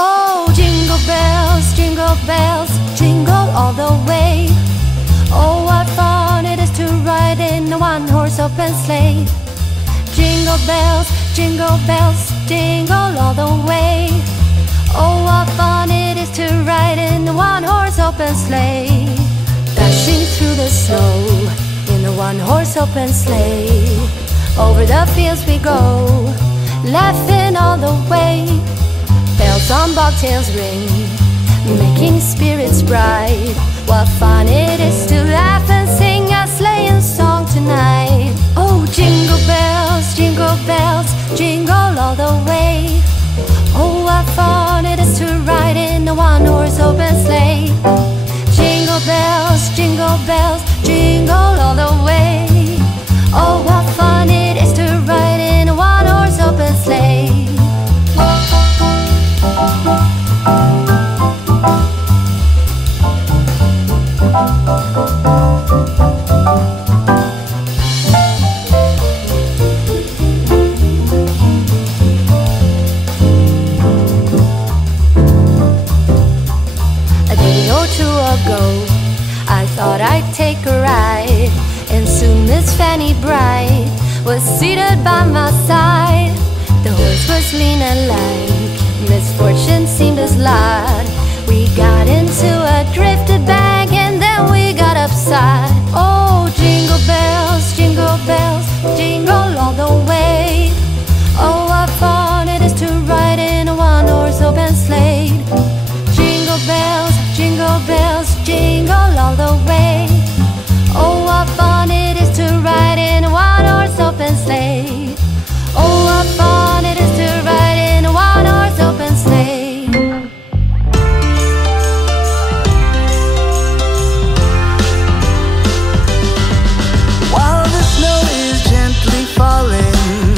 Oh, jingle bells, jingle all the way. Oh, what fun it is to ride in a one-horse open sleigh. Jingle bells, jingle all the way. Oh, what fun it is to ride in a one-horse open sleigh. Dashing through the snow in a one-horse open sleigh. Over the fields we go, laughing all the way. Bells on bobtails ring, making spirits bright. What fun it is to laugh and sing a sleighing song tonight. Oh, jingle bells, jingle all the way. Oh, what fun it is to ride in a one-horse open sleigh. Jingle bells, jingle all the way. Oh, what fun it is to ride in a one-horse open sleigh. Ago, I thought I'd take a ride, and soon Miss Fanny Bright was seated by my side. The horse was lean and lank, misfortune seemed his lot. We got into a drifted bank, and then we got upside. Oh, jingle bells, jingle all the way. Oh, what fun it is to ride in a one-horse open sleigh. Jingle bells, jingle all the way. Oh, what fun it is to ride in a one-horse open sleigh. Oh, what fun it is to ride in a one-horse open sleigh. While the snow is gently falling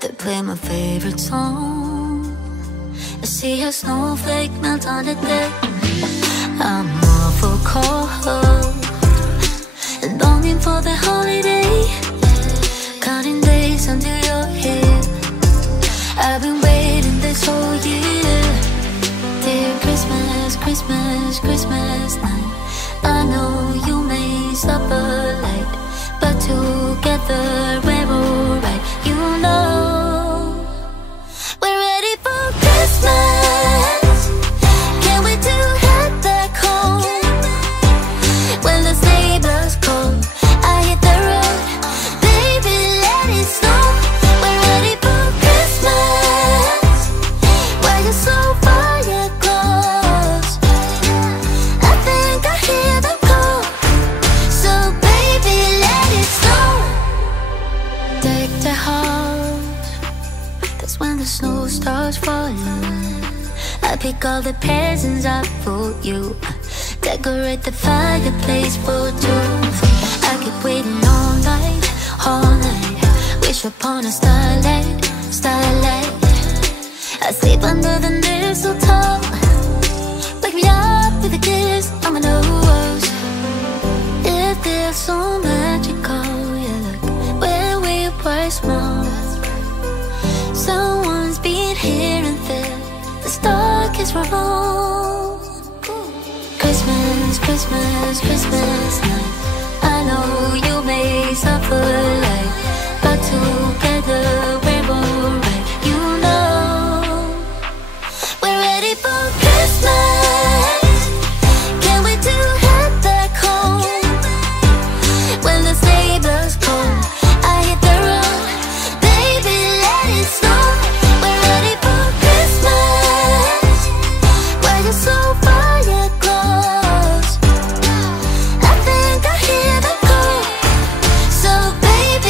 They play my favorite song. I see a snowflake melt on the deck. I'm awful cold and longing for the holiday, counting days until you're here. I've been waiting this whole year. Dear Christmas, Christmas, Christmas night, I know you may stop a light, but together we're alright. You know we're ready for Christmas. Can't wait to head back home. When the sleigh bells call, I hit the road. Baby, let it snow. We're ready for Christmas. Why you so far yet close? I think I hear them call. So baby, let it snow. Deck the house. That's when the snow starts falling. I pick all the presents up for you. Decorate the fireplace for two. I keep waiting all night, all night. Wish upon a starlight, starlight. I sleep under the mistletoe. Wake me up with a kiss on my nose. It feels so magical, yeah, look where we were small. Someone's been here and there. The stalk is wrong. Christmas, Christmas, Christmas night, I know you may suffer light, but together we're alright. You know we're ready for Christmas. Can't wait to head back home. When the sleigh bells call, I hit the road. Baby, let it snow. We're ready for Christmas. Why you so far yet close? I think I hear them call. So baby,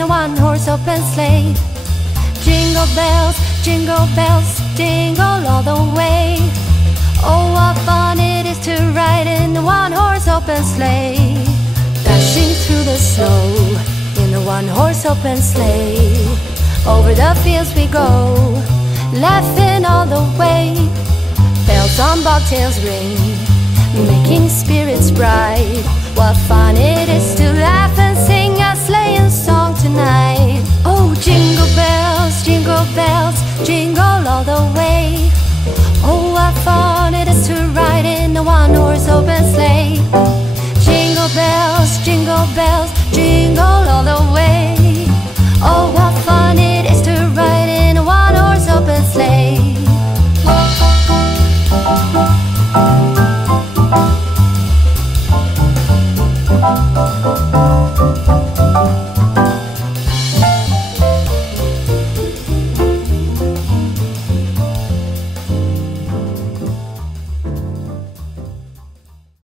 in a one-horse open sleigh. Jingle bells, jingle all the way. Oh, what fun it is to ride in the one-horse open sleigh. Dashing through the snow in the one-horse open sleigh. Over the fields we go, laughing all the way. Bells on bobtails ring, making spirits bright. What fun